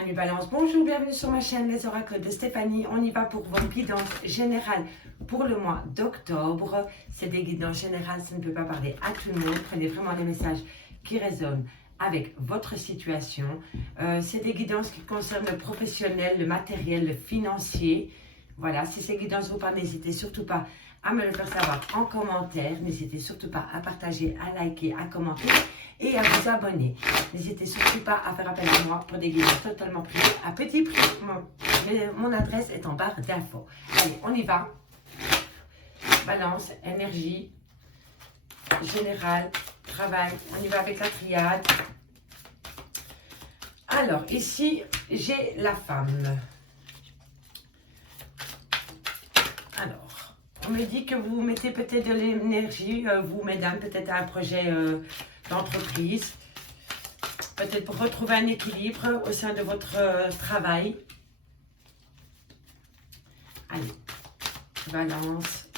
Amis Balance, bonjour, bienvenue sur ma chaîne Les Oracles de Stéphanie. On y va pour votre guidance générale pour le mois d'octobre. C'est des guidances générales, ça ne peut pas parler à tout le monde. Prenez vraiment les messages qui résonnent avec votre situation. C'est des guidances qui concernent le professionnel, le matériel, le financier. Voilà, si ces guidances vous parlent, n'hésitez surtout pas à me le faire savoir en commentaire. N'hésitez surtout pas à partager, à liker, à commenter et à vous abonner. N'hésitez surtout pas à faire appel à moi pour des guidances totalement privées à petit prix. Mon adresse est en barre d'infos. Allez, on y va. Balance, énergie, générale, travail. On y va avec la triade. Alors, ici, j'ai la femme. Alors, on me dit que vous mettez peut-être de l'énergie, vous, mesdames, peut-être à un projet d'entreprise, peut-être pour retrouver un équilibre au sein de votre travail. Allez, balance,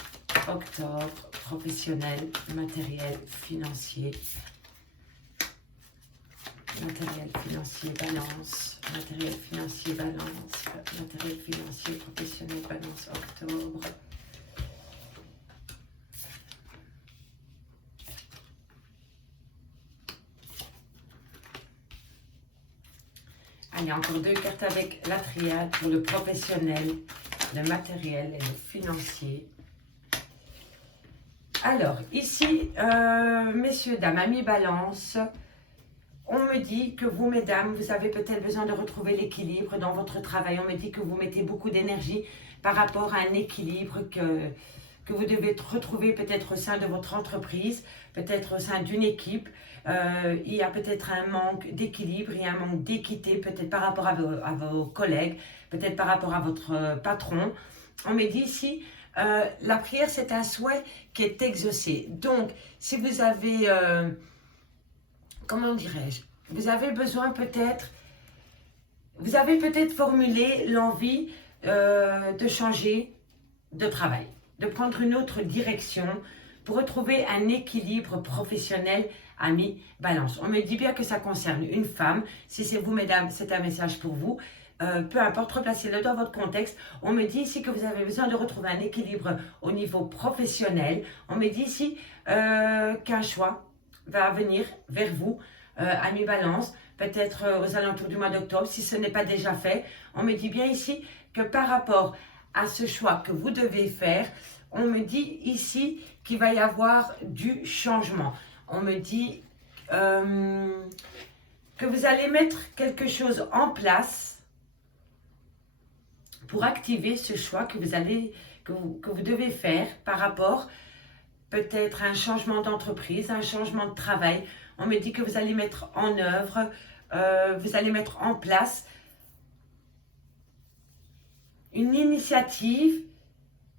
octobre, professionnel, matériel, financier. Matériel financier, balance, matériel financier, balance, matériel financier, professionnel, balance, octobre. Allez, encore deux cartes avec la triade pour le professionnel, le matériel et le financier. Alors, ici, messieurs, dames, amis balance, on me dit que vous, mesdames, vous avez peut-être besoin de retrouver l'équilibre dans votre travail. On me dit que vous mettez beaucoup d'énergie par rapport à un équilibre que vous devez retrouver peut-être au sein de votre entreprise, peut-être au sein d'une équipe. Il y a peut-être un manque d'équilibre, il y a un manque d'équité, peut-être par rapport à vos collègues, peut-être par rapport à votre patron. On me dit ici, la prière, c'est un souhait qui est exaucé. Donc, si vous avez... comment dirais-je, vous avez besoin peut-être, vous avez peut-être formulé l'envie de changer de travail, de prendre une autre direction pour retrouver un équilibre professionnel, ami, balance. On me dit bien que ça concerne une femme. Si c'est vous, mesdames, c'est un message pour vous. Peu importe, replacez-le dans votre contexte. On me dit ici que vous avez besoin de retrouver un équilibre au niveau professionnel. On me dit ici qu'un choix va venir vers vous, amis balance, peut-être aux alentours du mois d'octobre, si ce n'est pas déjà fait. On me dit bien ici que par rapport à ce choix que vous devez faire, on me dit ici qu'il va y avoir du changement. On me dit que vous allez mettre quelque chose en place pour activer ce choix que vous devez faire par rapport peut-être à un changement d'entreprise, un changement de travail. On me dit que vous allez mettre en œuvre, vous allez mettre en place une initiative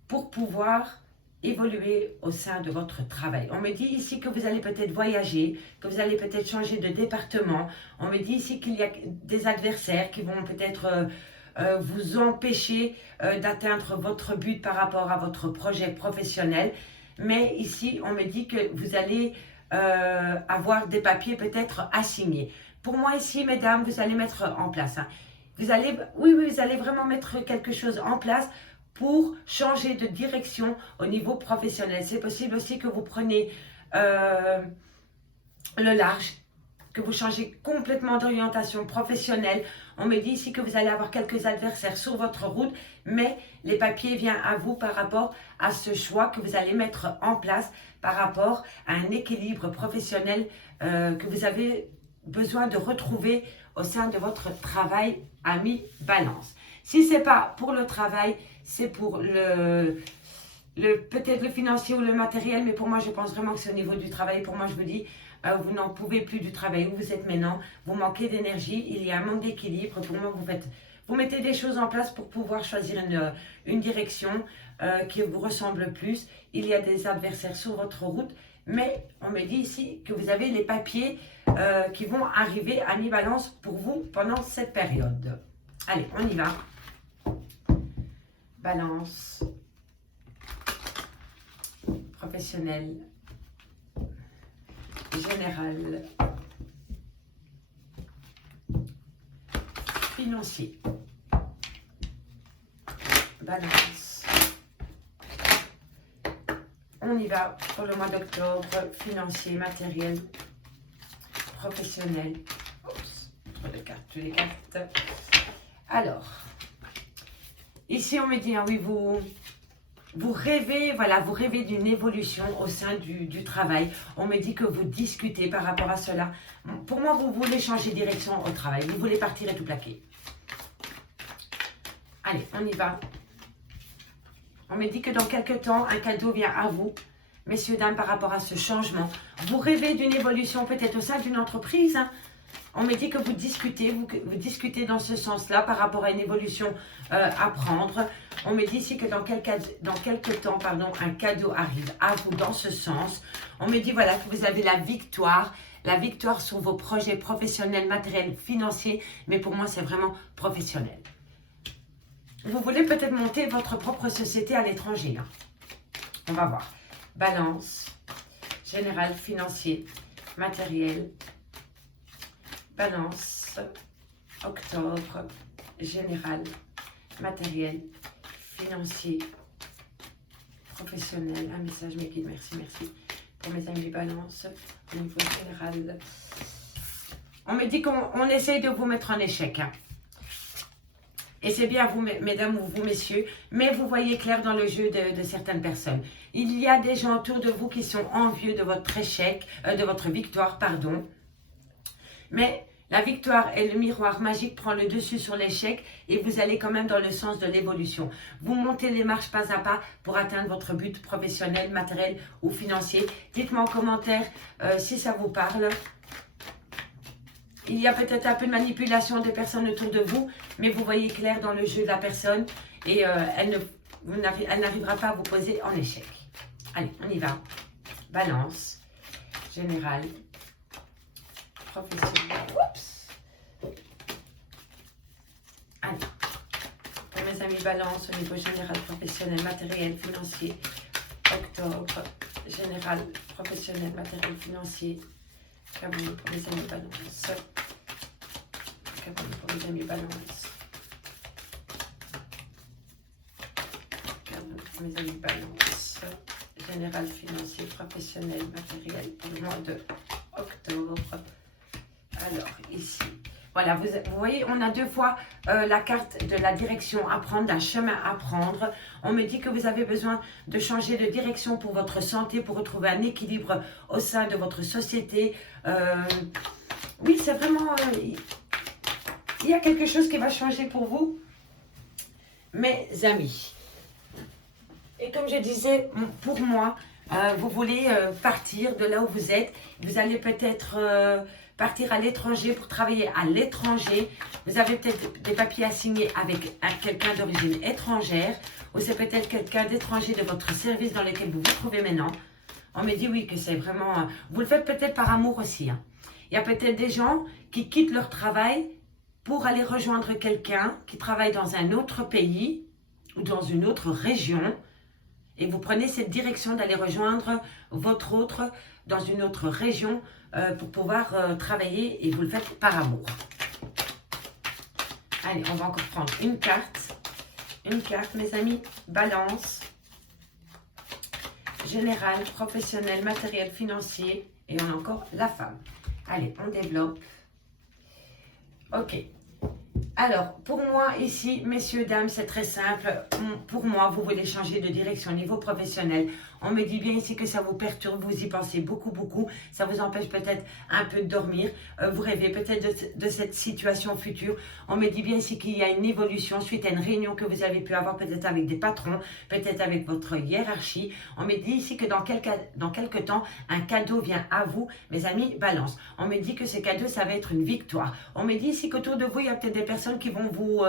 pour pouvoir évoluer au sein de votre travail. On me dit ici que vous allez peut-être voyager, que vous allez peut-être changer de département. On me dit ici qu'il y a des adversaires qui vont peut-être vous empêcher d'atteindre votre but par rapport à votre projet professionnel. Mais ici, on me dit que vous allez avoir des papiers peut-être à signer. Pour moi ici, mesdames, vous allez mettre en place. Hein. Vous allez vraiment mettre quelque chose en place pour changer de direction au niveau professionnel. C'est possible aussi que vous preniez le large, que vous changez complètement d'orientation professionnelle. On me dit ici que vous allez avoir quelques adversaires sur votre route, mais les papiers viennent à vous par rapport à ce choix que vous allez mettre en place par rapport à un équilibre professionnel que vous avez besoin de retrouver au sein de votre travail, ami balance. Si ce n'est pas pour le travail, c'est pour peut-être le financier ou le matériel, mais pour moi, je pense vraiment que c'est au niveau du travail. Pour moi, je vous dis, vous n'en pouvez plus du travail où vous êtes maintenant, vous manquez d'énergie, il y a un manque d'équilibre. Pour moi, vous mettez des choses en place pour pouvoir choisir une direction qui vous ressemble plus. Il y a des adversaires sur votre route, mais on me dit ici que vous avez les papiers qui vont arriver à mi-balance pour vous pendant cette période. Allez, on y va. Balance, professionnel, général, financier. Balance. On y va pour le mois d'octobre, financier, matériel, professionnel. Oups, tous les cartes. Alors, ici on me dit, hein, oui, vous rêvez, voilà, vous rêvez d'une évolution au sein du travail. On me dit que vous discutez par rapport à cela. Pour moi, vous voulez changer de direction au travail. Vous voulez partir et tout plaquer. Allez, on y va. On me dit que dans quelques temps, un cadeau vient à vous, messieurs, dames, par rapport à ce changement. Vous rêvez d'une évolution peut-être au sein d'une entreprise, hein. On me dit que vous discutez dans ce sens-là par rapport à une évolution à prendre. On me dit ici que dans quelques temps, un cadeau arrive à vous dans ce sens. On me dit voilà que vous avez la victoire sur vos projets professionnels, matériels, financiers. Mais pour moi, c'est vraiment professionnel. Vous voulez peut-être monter votre propre société à l'étranger, hein. On va voir. Balance, général, financier, matériel. Balance, octobre, général, matériel, financier, professionnel. Un message, mes guides, merci. Pour mes amis balance, au niveau général. On me dit qu'on essaye de vous mettre en échec, hein. Et c'est bien vous, mesdames ou vous, messieurs, mais vous voyez clair dans le jeu de certaines personnes. Il y a des gens autour de vous qui sont envieux de votre échec, de votre victoire, pardon. Mais la victoire et le miroir magique prend le dessus sur l'échec et vous allez quand même dans le sens de l'évolution. Vous montez les marches pas à pas pour atteindre votre but professionnel, matériel ou financier. Dites-moi en commentaire si ça vous parle. Il y a peut-être un peu de manipulation des personnes autour de vous, mais vous voyez clair dans le jeu de la personne et elle n'arrivera pas à vous poser en échec. Allez, on y va. Balance, général, professionnel. Oups. Allez, pour mes amis balance au niveau général, professionnel, matériel, financier, octobre, général, professionnel, matériel, financier, Caboulot pour mes amis balance, Caboulot pour mes amis balance, Caboulot pour mes amis balance, général, financier, professionnel, matériel pour le mois de octobre. Alors, ici, voilà, vous voyez, on a deux fois la carte de la direction à prendre, d'un chemin à prendre. On me dit que vous avez besoin de changer de direction pour votre santé, pour retrouver un équilibre au sein de votre société. Oui, c'est vraiment... il y a quelque chose qui va changer pour vous, mes amis. Et comme je disais, pour moi, vous voulez partir de là où vous êtes. Vous allez peut-être partir à l'étranger pour travailler à l'étranger. Vous avez peut-être des papiers à signer avec quelqu'un d'origine étrangère. Ou c'est peut-être quelqu'un d'étranger de votre service dans lequel vous vous trouvez maintenant. On me dit oui que c'est vraiment... vous le faites peut-être par amour aussi, hein. Il y a peut-être des gens qui quittent leur travail pour aller rejoindre quelqu'un qui travaille dans un autre pays ou dans une autre région. Et vous prenez cette direction d'aller rejoindre votre autre dans une autre région pour pouvoir travailler et vous le faites par amour. Allez, on va encore prendre une carte. Une carte, mes amis. Balance. Général, professionnel, matériel, financier. Et on a encore la femme. Allez, on développe. Ok. Alors, pour moi, ici, messieurs, dames, c'est très simple. Pour moi, vous voulez changer de direction au niveau professionnel. On me dit bien ici que ça vous perturbe, vous y pensez beaucoup. Ça vous empêche peut-être un peu de dormir. Vous rêvez peut-être de cette situation future. On me dit bien ici qu'il y a une évolution suite à une réunion que vous avez pu avoir peut-être avec des patrons, peut-être avec votre hiérarchie. On me dit ici que dans quelques temps, un cadeau vient à vous, mes amis, balance. On me dit que ce cadeau, ça va être une victoire. On me dit ici qu'autour de vous, il y a peut-être des personnes qui vont vous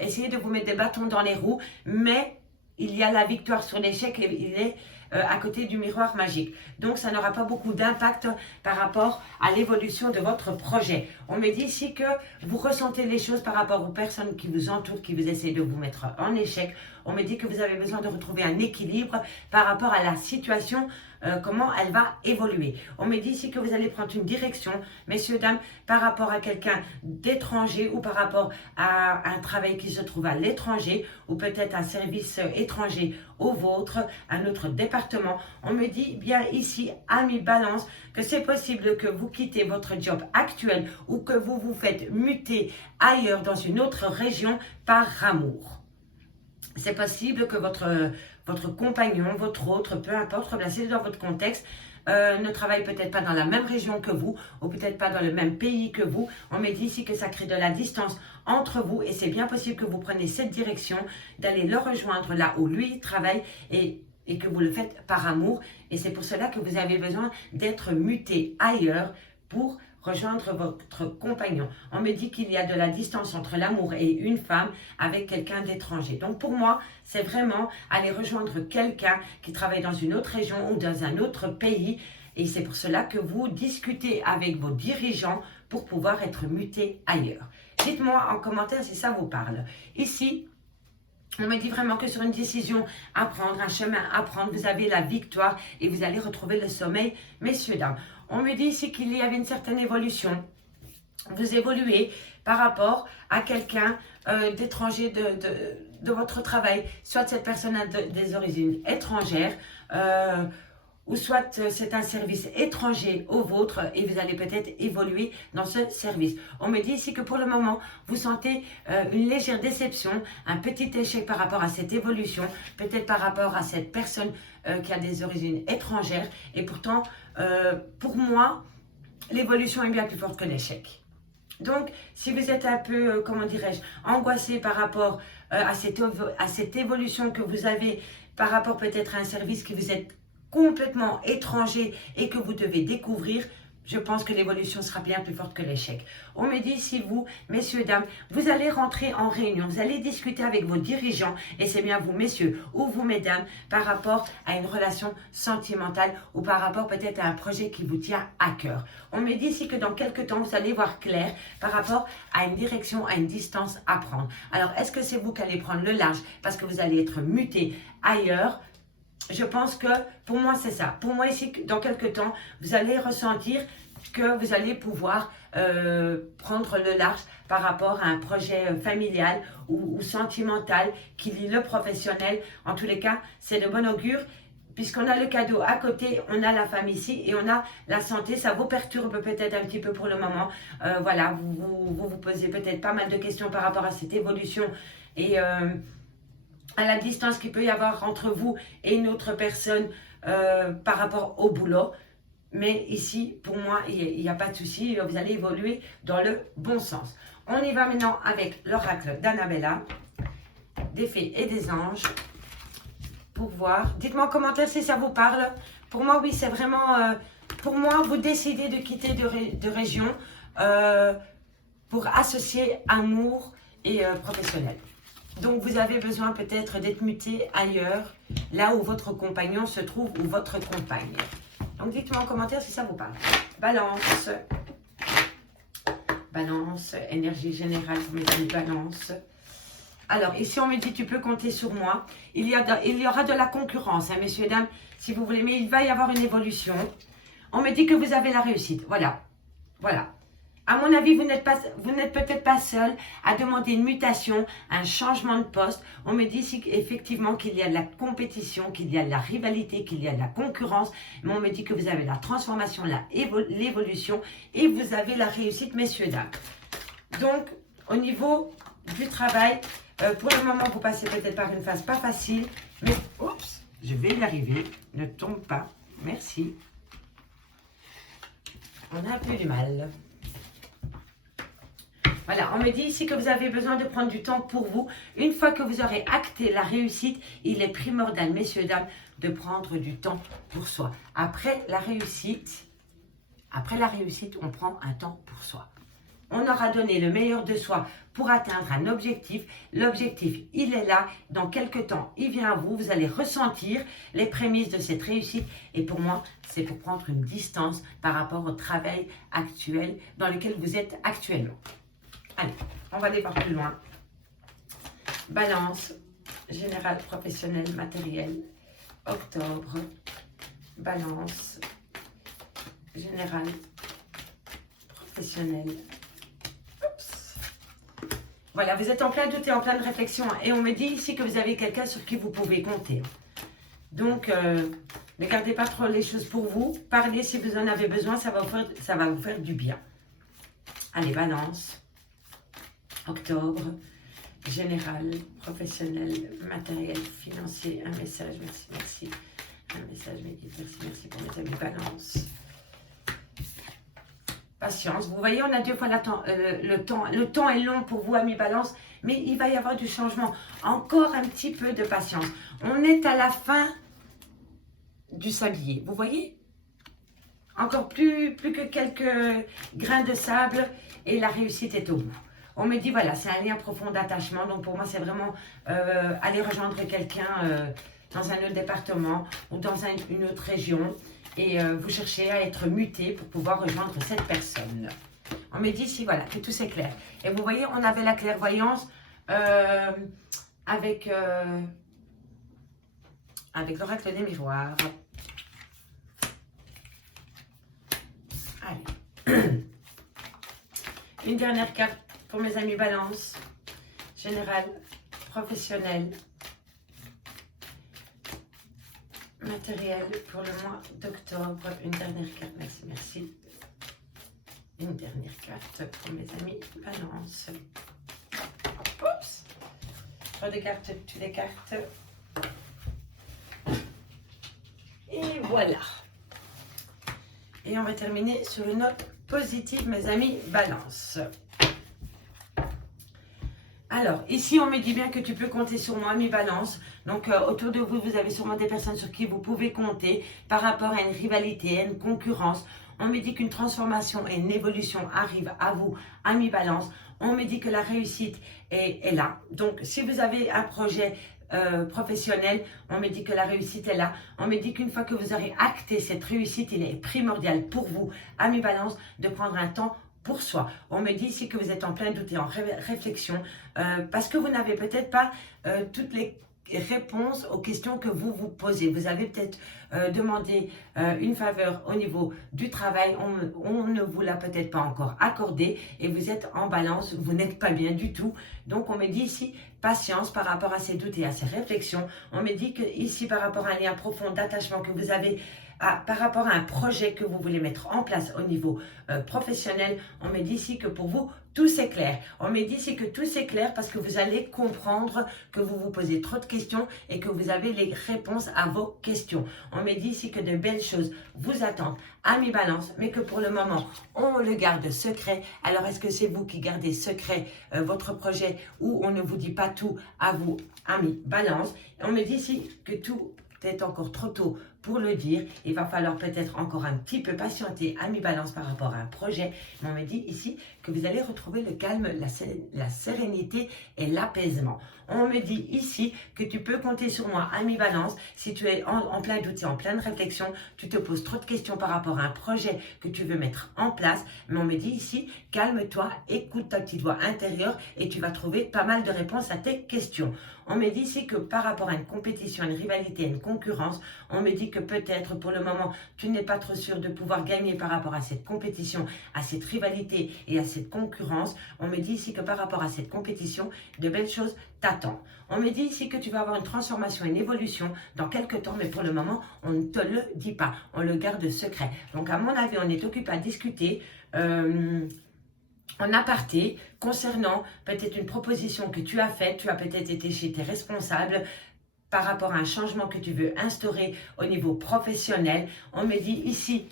essayer de vous mettre des bâtons dans les roues, mais il y a la victoire sur l'échec et il est à côté du miroir magique. Donc, ça n'aura pas beaucoup d'impact par rapport à l'évolution de votre projet. On me dit ici que vous ressentez les choses par rapport aux personnes qui vous entourent, qui vous essaient de vous mettre en échec. On me dit que vous avez besoin de retrouver un équilibre par rapport à la situation comment elle va évoluer. On me dit ici que vous allez prendre une direction, messieurs, dames, par rapport à quelqu'un d'étranger ou par rapport à un travail qui se trouve à l'étranger ou peut-être un service étranger au vôtre, un autre département. On me dit bien ici, amis Balance, que c'est possible que vous quittez votre job actuel ou que vous vous faites muter ailleurs dans une autre région par amour. C'est possible que votre compagnon, votre autre, peu importe, replacez dans votre contexte, ne travaille peut-être pas dans la même région que vous ou peut-être pas dans le même pays que vous. On me dit ici que ça crée de la distance entre vous et c'est bien possible que vous preniez cette direction d'aller le rejoindre là où lui travaille et que vous le faites par amour. Et c'est pour cela que vous avez besoin d'être muté ailleurs pour rejoindre votre compagnon. On me dit qu'il y a de la distance entre l'amour et une femme avec quelqu'un d'étranger. Donc pour moi, c'est vraiment aller rejoindre quelqu'un qui travaille dans une autre région ou dans un autre pays. Et c'est pour cela que vous discutez avec vos dirigeants pour pouvoir être muté ailleurs. Dites-moi en commentaire si ça vous parle. Ici, on me dit vraiment que sur une décision à prendre, un chemin à prendre, vous avez la victoire et vous allez retrouver le sommeil, messieurs, dames. On me dit ici qu'il y avait une certaine évolution. Vous évoluez par rapport à quelqu'un d'étranger de votre travail. Soit cette personne a des origines étrangères, ou soit c'est un service étranger au vôtre et vous allez peut-être évoluer dans ce service. On me dit ici que pour le moment, vous sentez une légère déception, un petit échec par rapport à cette évolution, peut-être par rapport à cette personne qui a des origines étrangères. Et pourtant, pour moi, l'évolution est bien plus forte que l'échec. Donc, si vous êtes un peu, comment dirais-je, angoissé par rapport à cette évolution que vous avez, par rapport peut-être à un service qui vous est complètement étranger et que vous devez découvrir, je pense que l'évolution sera bien plus forte que l'échec. On me dit, si vous, messieurs, dames, vous allez rentrer en réunion, vous allez discuter avec vos dirigeants, et c'est bien vous, messieurs, ou vous, mesdames, par rapport à une relation sentimentale ou par rapport peut-être à un projet qui vous tient à cœur. On me dit ici que dans quelques temps, vous allez voir clair par rapport à une direction, à une distance à prendre. Alors, est-ce que c'est vous qui allez prendre le large parce que vous allez être muté ailleurs? Je pense que pour moi c'est ça. Pour moi ici, dans quelques temps, vous allez ressentir que vous allez pouvoir prendre le large par rapport à un projet familial ou sentimental qui lie le professionnel. En tous les cas, c'est de bon augure. Puisqu'on a le cadeau à côté, on a la femme ici et on a la santé. Ça vous perturbe peut-être un petit peu pour le moment. Voilà, vous posez peut-être pas mal de questions par rapport à cette évolution et à la distance qu'il peut y avoir entre vous et une autre personne par rapport au boulot. Mais ici, pour moi, il n'y a pas de souci. Vous allez évoluer dans le bon sens. On y va maintenant avec l'oracle d'Annabella, des fées et des anges, pour voir. Dites-moi en commentaire si ça vous parle. Pour moi, oui, c'est vraiment... pour moi, vous décidez de quitter de région pour associer amour et professionnel. Donc, vous avez besoin peut-être d'être muté ailleurs, là où votre compagnon se trouve ou votre compagne. Donc, dites-moi en commentaire si ça vous parle. Balance. Balance, énergie générale pour mes amis Balance. Alors, ici, on me dit, tu peux compter sur moi. Il y aura de la concurrence, hein, messieurs et dames, si vous voulez, mais il va y avoir une évolution. On me dit que vous avez la réussite. Voilà. Voilà. À mon avis, vous n'êtes peut-être pas seul à demander une mutation, un changement de poste. On me dit ici effectivement qu'il y a de la compétition, qu'il y a de la rivalité, qu'il y a de la concurrence. Mais on me dit que vous avez la transformation, l'évolution et vous avez la réussite, messieurs, dames. Donc, au niveau du travail, pour le moment, vous passez peut-être par une phase pas facile. Mais, oups, je vais y arriver. Ne tombe pas. Merci. On a un peu du mal. Voilà, on me dit ici que vous avez besoin de prendre du temps pour vous. Une fois que vous aurez acté la réussite, il est primordial, messieurs, dames, de prendre du temps pour soi. Après la réussite, on prend un temps pour soi. On aura donné le meilleur de soi pour atteindre un objectif. L'objectif, il est là. Dans quelques temps, il vient à vous. Vous allez ressentir les prémices de cette réussite. Et pour moi, c'est pour prendre une distance par rapport au travail actuel dans lequel vous êtes actuellement. Allez, on va aller voir plus loin. Balance, général, professionnel, matériel, octobre, balance, général, professionnel. Oups. Voilà, vous êtes en plein doute et en pleine réflexion. Et on me dit ici que vous avez quelqu'un sur qui vous pouvez compter. Donc, ne gardez pas trop les choses pour vous. Parlez si vous en avez besoin, ça va vous faire du bien. Allez, balance. Octobre, général, professionnel, matériel, financier, un message, merci, merci. Un message, merci, merci pour mes amis balance. Patience, vous voyez, on a 2 fois le temps. Le temps est long pour vous, amis balance, mais il va y avoir du changement. Encore un petit peu de patience. On est à la fin du sablier, vous voyez? Encore plus que quelques grains de sable et la réussite est au bout. On me dit, voilà, c'est un lien profond d'attachement. Donc, pour moi, c'est vraiment aller rejoindre quelqu'un dans un autre département ou dans une autre région. Et vous cherchez à être muté pour pouvoir rejoindre cette personne. On me dit ici, voilà, que tout c'est clair. Et vous voyez, on avait la clairvoyance avec l'oracle des miroirs. Allez. Une dernière carte pour mes amis balance. Général, professionnel, matériel pour le mois d'octobre. Une dernière carte, merci, merci. Une dernière carte pour mes amis balance. Oups. Trop de cartes, toutes les cartes. Et voilà. Et on va terminer sur une note positive, mes amis balance. Alors, ici, on me dit bien que tu peux compter sur moi, ami balance. Donc, autour de vous, vous avez sûrement des personnes sur qui vous pouvez compter par rapport à une rivalité, à une concurrence. On me dit qu'une transformation et une évolution arrivent à vous, ami balance. On me dit que la réussite est là. Donc, si vous avez un projet professionnel, on me dit que la réussite est là. On me dit qu'une fois que vous aurez acté cette réussite, il est primordial pour vous, ami balance, de prendre un temps pour soi. On me dit ici que vous êtes en plein doute et en réflexion parce que vous n'avez peut-être pas toutes les réponses aux questions que vous vous posez. Vous avez peut-être demandé une faveur au niveau du travail, on ne vous l'a peut-être pas encore accordé et vous êtes en balance, vous n'êtes pas bien du tout. Donc on me dit ici patience par rapport à ces doutes et à ces réflexions. On me dit que ici par rapport à un lien profond d'attachement que vous avez par rapport à un projet que vous voulez mettre en place au niveau professionnel, on me dit ici que pour vous, tout c'est clair. On me dit ici que tout c'est clair parce que vous allez comprendre que vous vous posez trop de questions et que vous avez les réponses à vos questions. On me dit ici que de belles choses vous attendent, ami balance, mais que pour le moment, on le garde secret. Alors, est-ce que c'est vous qui gardez secret votre projet ou on ne vous dit pas tout à vous, ami balance? On me dit ici que tout est encore trop tôt pour le dire. Il va falloir peut-être encore un petit peu patienter, ami balance, par rapport à un projet. Mais on me dit ici que vous allez retrouver le calme, la sérénité et l'apaisement. On me dit ici que tu peux compter sur moi, ami balance, si tu es en plein doute et en pleine réflexion, tu te poses trop de questions par rapport à un projet que tu veux mettre en place. Mais on me dit ici, calme-toi, écoute ta petite voix intérieure et tu vas trouver pas mal de réponses à tes questions. On me dit ici que par rapport à une compétition, une rivalité, une concurrence, on me dit que peut-être pour le moment, tu n'es pas trop sûr de pouvoir gagner par rapport à cette compétition, à cette rivalité et à cette concurrence. On me dit ici que par rapport à cette compétition, de belles choses t'attendent. On me dit ici que tu vas avoir une transformation, une évolution dans quelques temps, mais pour le moment, on ne te le dit pas. On le garde secret. Donc, à mon avis, on est occupé à discuter en aparté concernant peut-être une proposition que tu as faite. Tu as peut-être été chez tes responsables par rapport à un changement que tu veux instaurer au niveau professionnel. On me dit ici,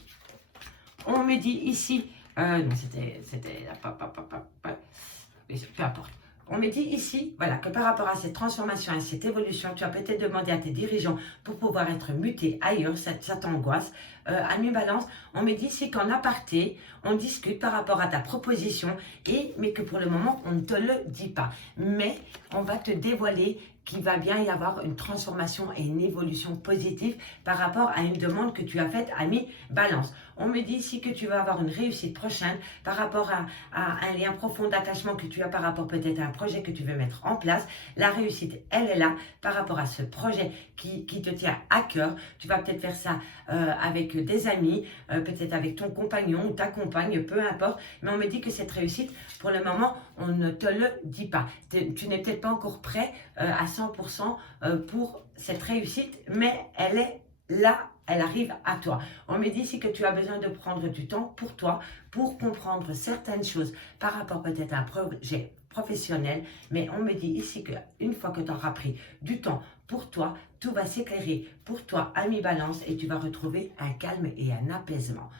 non, c'était, peu importe. On me dit ici, voilà, que par rapport à cette transformation, à cette évolution, tu as peut-être demandé à tes dirigeants pour pouvoir être muté ailleurs, ça t'angoisse. Ami balance, on me dit ici qu'en aparté, on discute par rapport à ta proposition, mais que pour le moment, on ne te le dit pas. Mais on va te dévoiler qu'il va bien y avoir une transformation et une évolution positive par rapport à une demande que tu as faite à mi-balance. On me dit ici que tu vas avoir une réussite prochaine par rapport à un lien profond d'attachement que tu as par rapport peut-être à un projet que tu veux mettre en place. La réussite, elle est là par rapport à ce projet qui te tient à cœur. Tu vas peut-être faire ça avec des amis, peut-être avec ton compagnon ou ta compagne, peu importe. Mais on me dit que cette réussite, pour le moment, on ne te le dit pas. Tu n'es peut-être pas encore prêt à 100% pour cette réussite, mais elle est là, elle arrive à toi. On me dit ici que tu as besoin de prendre du temps pour toi, pour comprendre certaines choses par rapport peut-être à un projet professionnel, mais on me dit ici qu'une fois que tu auras pris du temps pour toi, tout va s'éclairer pour toi à mi-balance et tu vas retrouver un calme et un apaisement.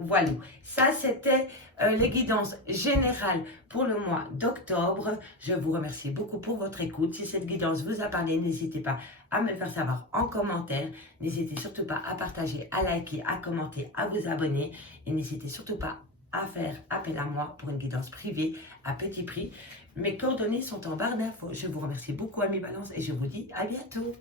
Voilà. Ça, c'était les guidances générales pour le mois d'octobre. Je vous remercie beaucoup pour votre écoute. Si cette guidance vous a parlé, n'hésitez pas à me le faire savoir en commentaire. N'hésitez surtout pas à partager, à liker, à commenter, à vous abonner. Et n'hésitez surtout pas à faire appel à moi pour une guidance privée à petit prix. Mes coordonnées sont en barre d'infos. Je vous remercie beaucoup, amis Balance, et je vous dis à bientôt.